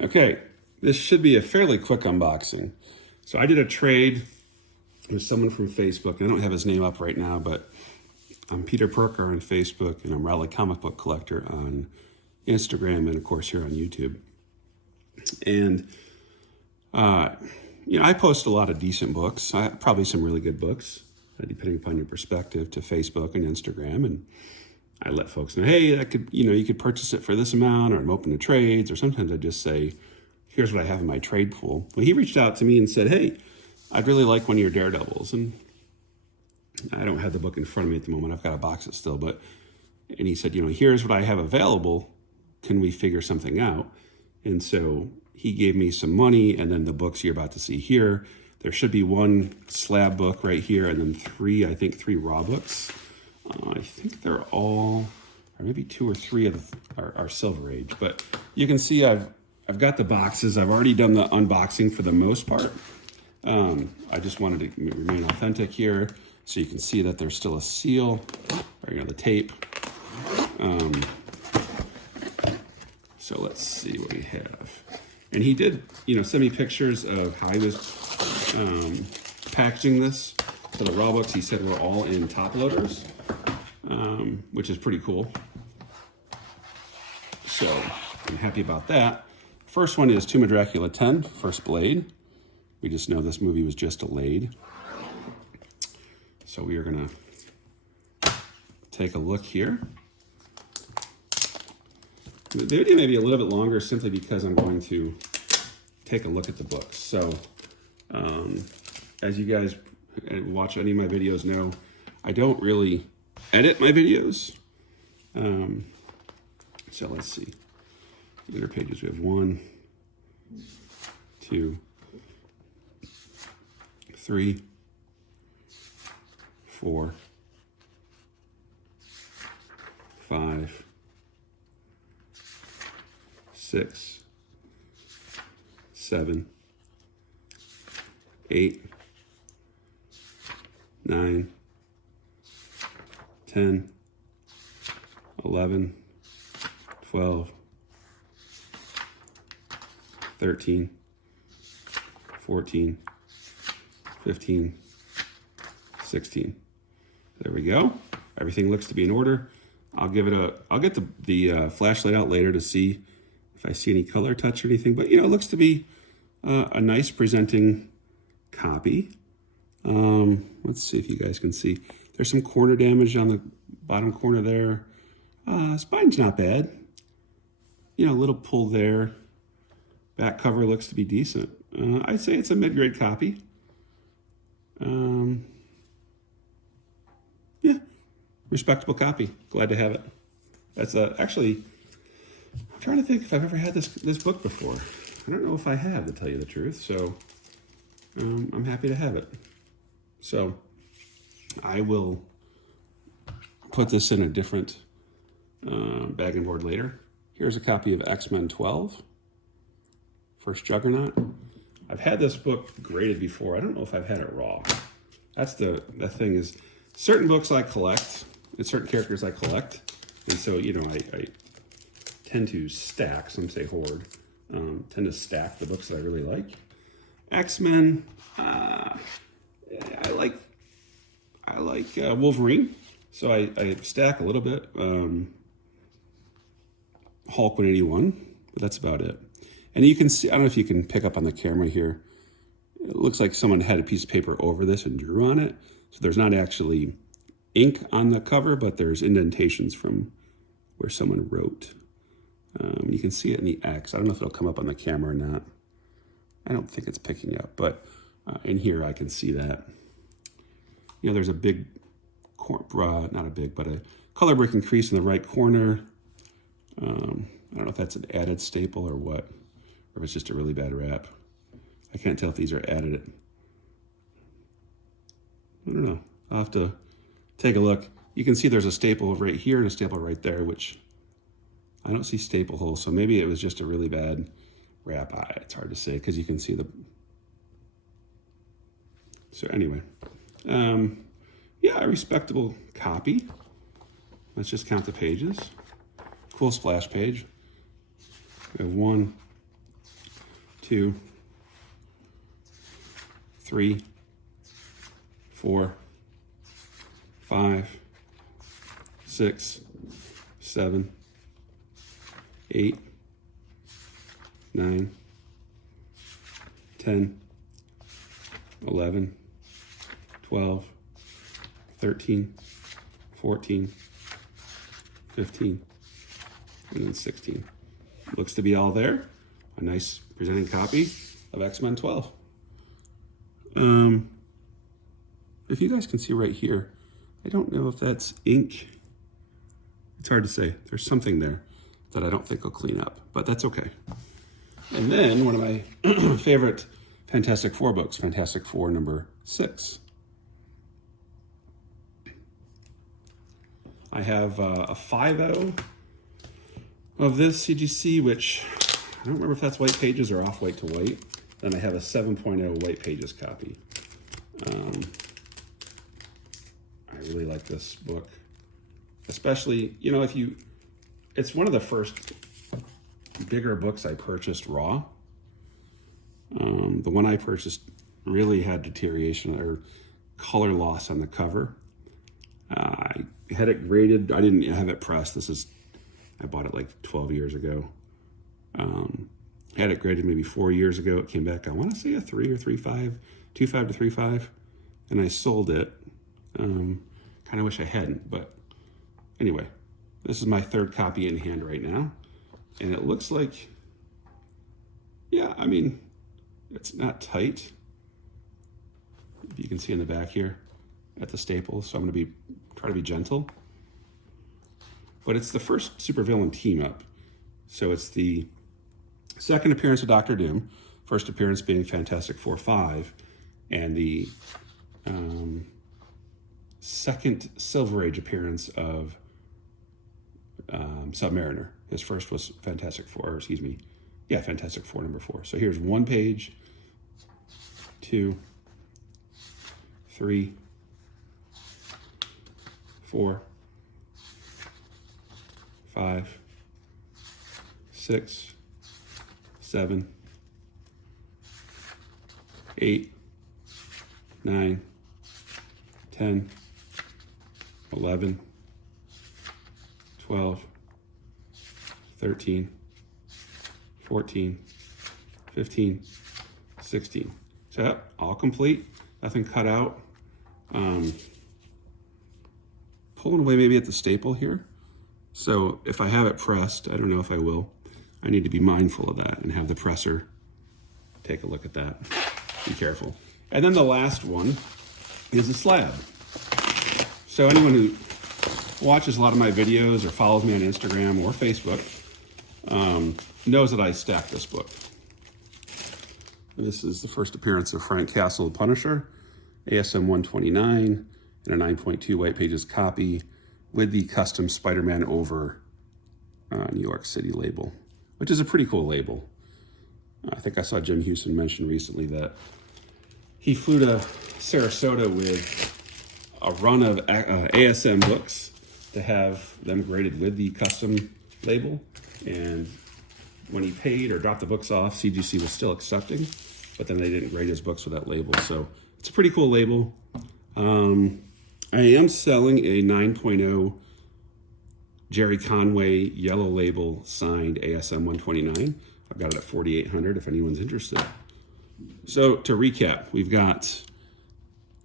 Okay, this should be a fairly quick unboxing. So I did a trade with someone from Facebook, and I don't have his name up right now, but I'm Peter Perker on Facebook, and I'm RaleighComicBookCollector on Instagram, and of course here on YouTube. And, I post a lot of decent books, probably some really good books, depending upon your perspective, to Facebook and Instagram, and I let folks know, hey, you could purchase it for this amount, or I'm open to trades, or sometimes I just say, here's what I have in my trade pool. Well, he reached out to me and said, hey, I'd really like one of your Daredevils. And I don't have the book in front of me at the moment. I've got a box it still, and he said, here's what I have available. Can we figure something out? And so he gave me some money, and then the books you're about to see here. There should be one slab book right here, and then three raw books. I think they're all, or maybe two or three of are Silver Age. But you can see I've got the boxes. I've already done the unboxing for the most part. I just wanted to remain authentic here, so you can see that there's still a seal, or the tape. So let's see what we have. And he did, send me pictures of how he was packaging this. So the raw books, he said, were all in top loaders, which is pretty cool. So I'm happy about that. First one is Tomb of Dracula 10, First Blade. We just know this movie was just delayed. So we are gonna take a look here. The video may be a little bit longer simply because I'm going to take a look at the books. So as you guys watch any of my videos know, I don't really edit my videos. So let's see. The other pages, we have 1, 2, 3, 4, 5, 6, 7, 8, 9, 10, 11, 12, 13, 14, 15, 16. There we go. Everything looks to be in order. I'll get the flashlight out later to see if I see any color touch or anything, but it looks to be a nice presenting copy. Let's see if you guys can see. There's some corner damage on the bottom corner there. Spine's not bad. A little pull there. Back cover looks to be decent. I'd say it's a mid-grade copy. Yeah, respectable copy. Glad to have it. That's actually, I'm trying to think if I've ever had this book before. I don't know if I have, to tell you the truth. So I'm happy to have it. So I will put this in a different bag and board later. Here's a copy of X-Men 12, First Juggernaut. I've had this book graded before. I don't know if I've had it raw. That's the thing is, certain books I collect, and certain characters I collect, and so I tend to stack. Some say hoard. Tend to stack the books that I really like. X-Men. I like Wolverine, so I stack a little bit. Hulk 181, but that's about it. And you can see, I don't know if you can pick up on the camera here. It looks like someone had a piece of paper over this and drew on it. So there's not actually ink on the cover, but there's indentations from where someone wrote. You can see it in the X. I don't know if it'll come up on the camera or not. I don't think it's picking up, but in here I can see that. There's a big, not a big, but a color breaking crease in the right corner. I don't know if that's an added staple or what, or if it's just a really bad wrap. I can't tell if these are added. I don't know. I'll have to take a look. You can see there's a staple right here and a staple right there, which I don't see staple holes. So maybe it was just a really bad wrap. It's hard to say because you can see the... So anyway, yeah, a respectable copy. Let's just count the pages. Cool splash page. We have 1, 2, 3, 4, 5, 6, 7, 8, 9, 10, 11, 12, 13, 14, 15, and then 16. Looks to be all there. A nice presenting copy of X-Men 12. If you guys can see right here, I don't know if that's ink. It's hard to say. There's something there that I don't think will clean up, but that's okay. And then one of my favorite Fantastic Four books, Fantastic Four number 6. I have a 5.0 of this CGC, which I don't remember if that's white pages or off white to white. Then I have a 7.0 white pages copy. I really like this book, especially, you know, it's one of the first bigger books I purchased raw. The one I purchased really had deterioration or color loss on the cover. I had it graded. I didn't have it pressed. I bought it like 12 years ago. Had it graded maybe 4 years ago. It came back, I want to say a 3 or 3.5, 2.5 to 3.5, and I sold it. Kind of wish I hadn't, but anyway, this is my 3rd copy in hand right now, and it looks like, yeah, I mean, it's not tight. If you can see in the back here at the staples, so I'm going to try to be gentle. But it's the first supervillain team up. So it's the second appearance of Dr. Doom, first appearance being Fantastic Four 5, and the second Silver Age appearance of Submariner. His first was Fantastic Four number 4. So here's 1 page, 2, 3, 4, 5, 6, 7, 8, 9, 10, 11, 12, 13, 14, 15, 16. So yep, all complete, nothing cut out. Pulling away maybe at the staple here. So if I have it pressed, I don't know if I will, I need to be mindful of that and have the presser take a look at that. Be careful. And then the last one is a slab. So anyone who watches a lot of my videos or follows me on Instagram or Facebook knows that I stacked this book. This is the first appearance of Frank Castle, the Punisher, ASM 129, and a 9.2 white pages copy with the custom Spider-Man over New York City label, which is a pretty cool label. I think I saw Jim Houston mention recently that he flew to Sarasota with a run of ASM books to have them graded with the custom label. And when he paid or dropped the books off, CGC was still accepting, but then they didn't grade his books with that label. So it's a pretty cool label. I am selling a 9.0 Jerry Conway yellow label signed ASM 129. I've got it at 4,800 if anyone's interested. So to recap, we've got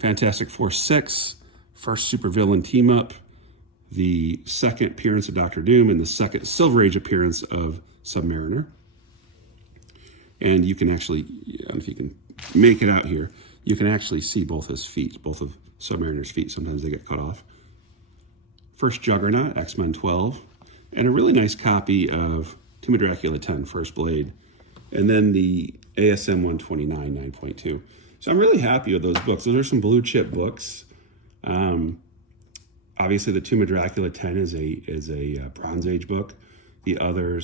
Fantastic Four 6, first supervillain team up, the second appearance of Dr. Doom, and the second Silver Age appearance of Submariner. And you can actually, I don't know if you can make it out here, you can actually see both his feet, both of Submariner's feet. Sometimes they get cut off. First Juggernaut, X-Men 12, and a really nice copy of Tomb of Dracula 10, First Blade, and then the ASM 129 9.2. So I'm really happy with those books. Those are some blue chip books. Obviously, the Tomb of Dracula 10 is a Bronze Age book. The other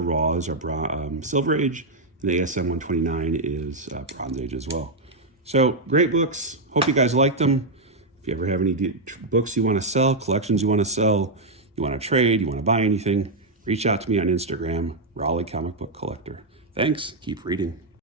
raws are Silver Age, and the ASM 129 is Bronze Age as well. So great books. Hope you guys liked them. If you ever have any books you want to sell, collections you want to sell, you want to trade, you want to buy anything, reach out to me on Instagram, RaleighComicBookCollector. Thanks. Keep reading.